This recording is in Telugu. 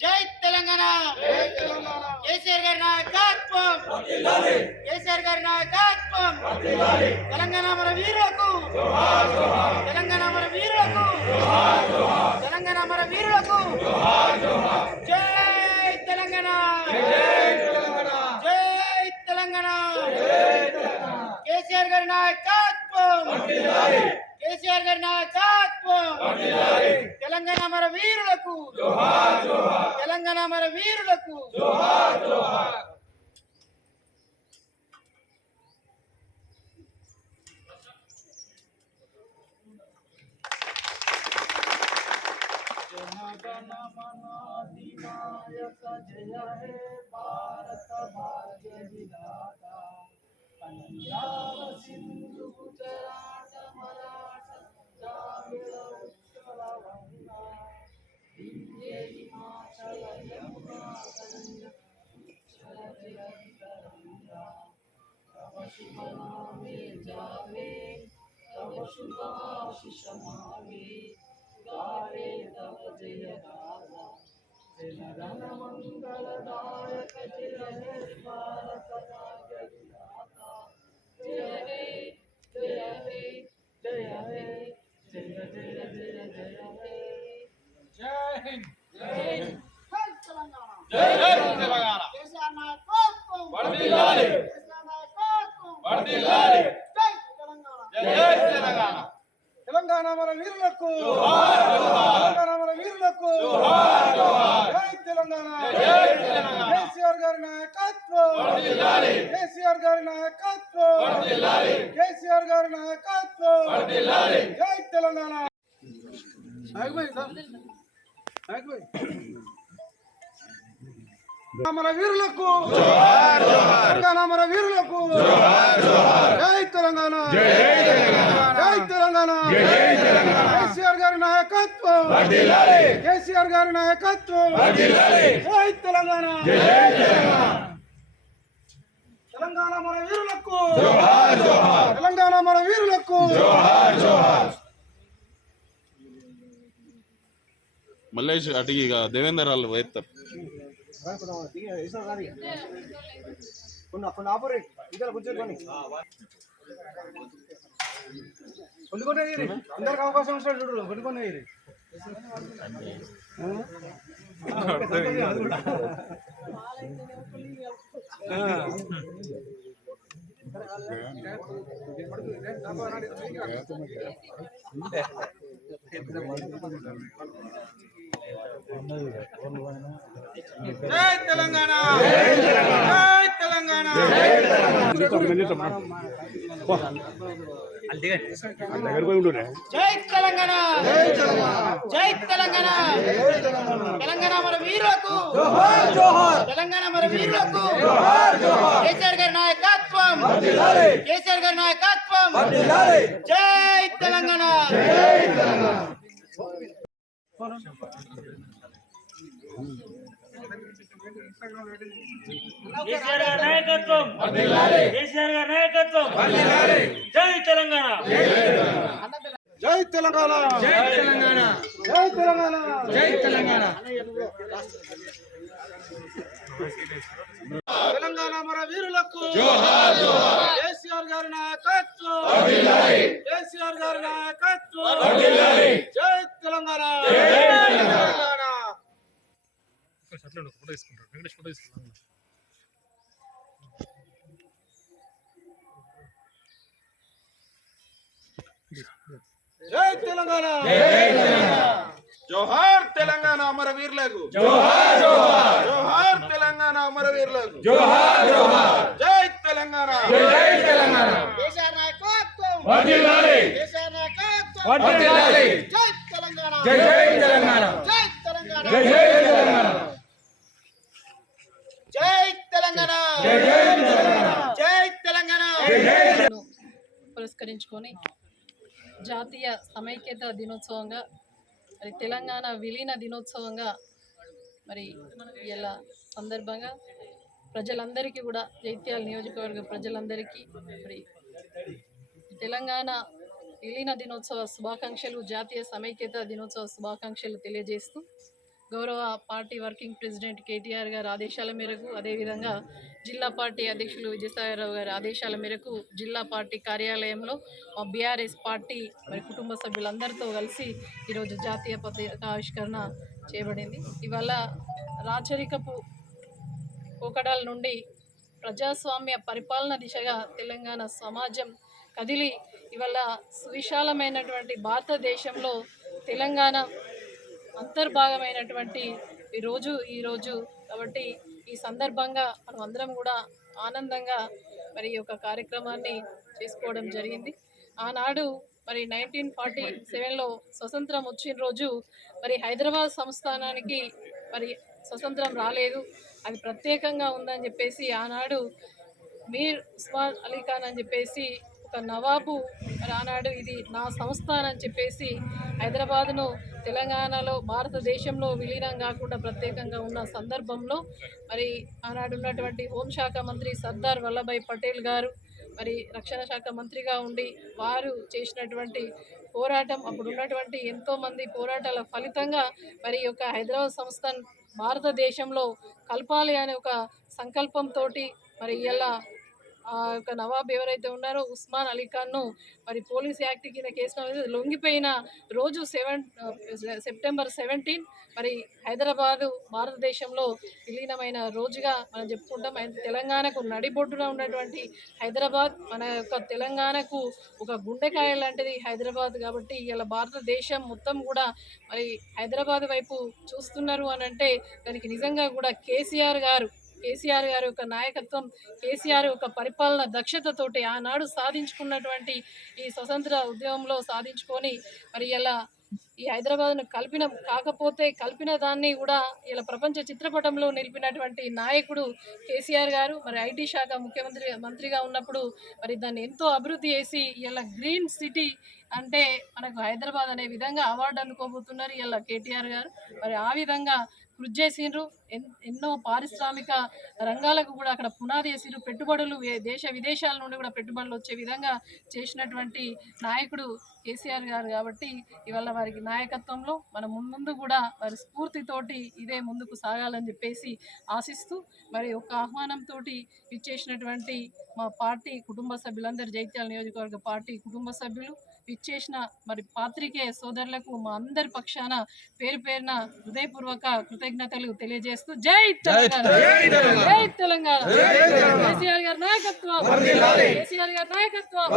జై తెలంగాణ. కేసీఆర్ గారి నాయకత్వం కేసీఆర్ గారి నాయకత్వం తెలంగాణ మన వీరులకు. తెలంగాణ మన వీరులకు. తెలంగాణ మన వీరులకు. జై తెలంగాణ. జై తెలంగాణ. కేసీఆర్ గారి నాయకత్వం. కేసీఆర్ గారి నాయకత్వం. తెలంగాణ మన వీరులకు. తెలంగాణ మన వీరులకు. జయ హే భారత భాగ్య విధాత. పంజాబ শিবনামে যাবে তব শুভাশিষ মামে গারে তব জয় গালা जनगण मंगलदायक जय भारतना जगदाता जय हे जय हे जय हे जय जय जय जय हे जय हिंद जय हिंद जय हिंद तेलंगाना जय हिंद तेलंगाना जैसा ना को को बड़ी लाली తెలంగాణ మన వీరులకు. తెలంగాణ మన వీరులకు. జై తెలంగాణ. కేసీఆర్ గారి నాయకత్వం. కేసీఆర్ గారి నాయకత్వం. కేసీఆర్ గారి నాయకత్వం. జై తెలంగాణ. మన వీరులకు. తెలంగాణ మన వీరులకు జోహార్, జోహార్. జై తెలంగాణ జై తెలంగాణ. జై తెలంగాణ జై తెలంగాణ. కేసీఆర్ గారి నాయకత్వం. కేసీఆర్ గారి నాయకత్వం. జై తెలంగాణ జై జై తెలంగాణ తెలంగాణ మన వీరులకు జోహార్, జోహార్. తెలంగాణ మన వీరులకు. మల్లేష్ అటు ఇక దేవేందర్ వాళ్ళు పోయిస్తారు కొన్ని కొన్ని ఆపరి ఇక్కడ కూర్చొని వేయరు. అందరికి అవకాశం ఇస్తాడు చూడు. జై తెలంగాణ! జై తెలంగాణ! జై తెలంగాణ! జై తెలంగాణ! తెలంగాణ! మన వీరులకు! తెలంగాణ మన వీరులకు! కేసీఆర్ గారి నాయకత్వం! కేసీఆర్ గారి నాయకత్వం! జై తెలంగాణ! కేసీఆర్ గారి నాయకత్వం. కేసీఆర్ గారి నాయకత్వం. జై తెలంగాణ. జై తెలంగాణ. జై తెలంగాణ. జై తెలంగాణ. జై తెలంగాణ. తెలంగాణ మన వీరులకు. కేసీఆర్ గారి నాయకత్వం కేసీఆర్ గారి నాయకత్వం జై తెలంగాణ జై తెలంగాణ జై తెలంగాణ. జోహార్ తెలంగాణ అమర వీరులకు. జోహార్, జోహార్. జోహార్ తెలంగాణ అమర వీరులకు. జోహార్, జోహార్. జై తెలంగాణ. జై జై తెలంగాణ. కేసీఆర్ నాయకత్వం. వర్ధిల్లాలి. కేసీఆర్ నాయకత్వం. వర్ధిల్లాలి. జై తెలంగాణ. జై జై తెలంగాణ. జై తెలంగాణ. జై జై తెలంగాణ! జై తెలంగాణ! జై జై తెలంగాణ! జై తెలంగాణ! ను పురస్కరించుకొని జాతీయ సమైక్యత దినోత్సవంగా మరి తెలంగాణ విలీన దినోత్సవంగా మరి ఇలా సందర్భంగా ప్రజలందరికీ కూడా జైత్యాల నియోజకవర్గ ప్రజలందరికీ మరి తెలంగాణ విలీన దినోత్సవ శుభాకాంక్షలు జాతీయ సమైక్యత దినోత్సవ శుభాకాంక్షలు తెలియజేస్తూ గౌరవ పార్టీ వర్కింగ్ ప్రెసిడెంట్ కేటీఆర్ గారి ఆదేశాల మేరకు అదేవిధంగా జిల్లా పార్టీ అధ్యక్షులు విజయసాయిరావు గారి ఆదేశాల మేరకు జిల్లా పార్టీ కార్యాలయంలో మా బీఆర్ఎస్ పార్టీ మరి కుటుంబ సభ్యులందరితో కలిసి ఈరోజు జాతీయ పతాక ఆవిష్కరణ చేయబడింది. ఇవాళ రాచరికపు పోకడాల నుండి ప్రజాస్వామ్య పరిపాలన దిశగా తెలంగాణ సమాజం కదిలి ఇవాళ సువిశాలమైనటువంటి భారతదేశంలో తెలంగాణ అంతర్భాగమైనటువంటి ఈ రోజు ఈరోజు కాబట్టి ఈ సందర్భంగా మనం అందరం కూడా ఆనందంగా మరి ఈ యొక్క కార్యక్రమాన్ని చేసుకోవడం జరిగింది. ఆనాడు మరి నైన్టీన్ ఫార్టీ సెవెన్లో స్వతంత్రం వచ్చిన రోజు మరి హైదరాబాద్ సంస్థానానికి మరి స్వతంత్రం రాలేదు. అది ప్రత్యేకంగా ఉందని చెప్పేసి ఆనాడు మీర్ ఉస్మాన్ అలీ ఖాన్ అని చెప్పేసి ఒక నవాబు రానాడు ఇది నా సంస్థానం అని చెప్పేసి హైదరాబాద్ను తెలంగాణలో భారతదేశంలో విలీనం కాకుండా ప్రత్యేకంగా ఉన్న సందర్భంలో మరి ఆనాడు ఉన్నటువంటి హోంశాఖ మంత్రి సర్దార్ వల్లభాయ్ పటేల్ గారు మరి రక్షణ శాఖ మంత్రిగా ఉండి వారు చేసినటువంటి పోరాటం అప్పుడు ఉన్నటువంటి ఎంతోమంది పోరాటాల ఫలితంగా మరి ఈ యొక్క హైదరాబాద్ సంస్థ భారతదేశంలో కలపాలి అనే ఒక సంకల్పంతో మరి ఇలా యొక్క నవాబ్ ఎవరైతే ఉన్నారో ఉస్మాన్ అలీ ఖాన్ను మరి పోలీస్ యాక్ట్ కింద కేసు లొంగిపోయిన రోజు సెవెన్ సెప్టెంబర్ సెవెంటీన్ మరి హైదరాబాదు భారతదేశంలో విలీనమైన రోజుగా మనం చెప్పుకుంటాం. తెలంగాణకు నడిబొడ్డున ఉన్నటువంటి హైదరాబాద్ మన యొక్క తెలంగాణకు ఒక గుండెకాయ లాంటిది హైదరాబాద్ కాబట్టి ఇలా భారతదేశం మొత్తం కూడా మరి హైదరాబాద్ వైపు చూస్తున్నారు అని అంటే దానికి నిజంగా కూడా కేసీఆర్ గారు కేసీఆర్ గారి యొక్క నాయకత్వం కేసీఆర్ యొక్క పరిపాలన దక్షతతోటి ఆనాడు సాధించుకున్నటువంటి ఈ స్వతంత్ర ఉద్యమంలో సాధించుకొని మరి ఎలా ఈ హైదరాబాద్ను కలిపిన కాకపోతే కలిపిన దాన్ని కూడా ఇలా ప్రపంచ చిత్రపటంలో నిలిపినటువంటి నాయకుడు కేసీఆర్ గారు మరి ఐటీ శాఖ ముఖ్యమంత్రి మంత్రిగా ఉన్నప్పుడు మరి దాన్ని ఎంతో అభివృద్ధి చేసి ఇలా గ్రీన్ సిటీ అంటే మనకు హైదరాబాద్ అనే విధంగా అవార్డు అందుకోబోతున్నారు ఇలా కేటీఆర్ గారు. మరి ఆ విధంగా కృషి చేసిండ్రు. ఎన్- ఎన్నో పారిశ్రామిక రంగాలకు కూడా అక్కడ పునాది వేసిండ్రు. పెట్టుబడులు దేశ విదేశాల నుండి కూడా పెట్టుబడులు వచ్చే విధంగా చేసినటువంటి నాయకుడు కేసీఆర్ గారు కాబట్టి ఇవాళ వారికి నాయకత్వంలో మనం ముందు కూడా వారి స్ఫూర్తితోటి ఇదే ముందుకు సాగాలని చెప్పేసి ఆశిస్తూ మరి ఒక ఆహ్వానంతో ఇచ్చేసినటువంటి మా పార్టీ కుటుంబ సభ్యులందరూ జైత్యాల నియోజకవర్గ పార్టీ కుటుంబ సభ్యులు ఇచ్చేసిన మరి పాత్రికేయ సోదరులకు మా అందరి పక్షాన పేరు పేరున హృదయపూర్వక కృతజ్ఞతలు తెలియజేస్తూ జై తెలంగాణ! జై తెలంగాణ! కేసీఆర్ గారి నాయకత్వం! కేసీఆర్ గారి నాయకత్వం!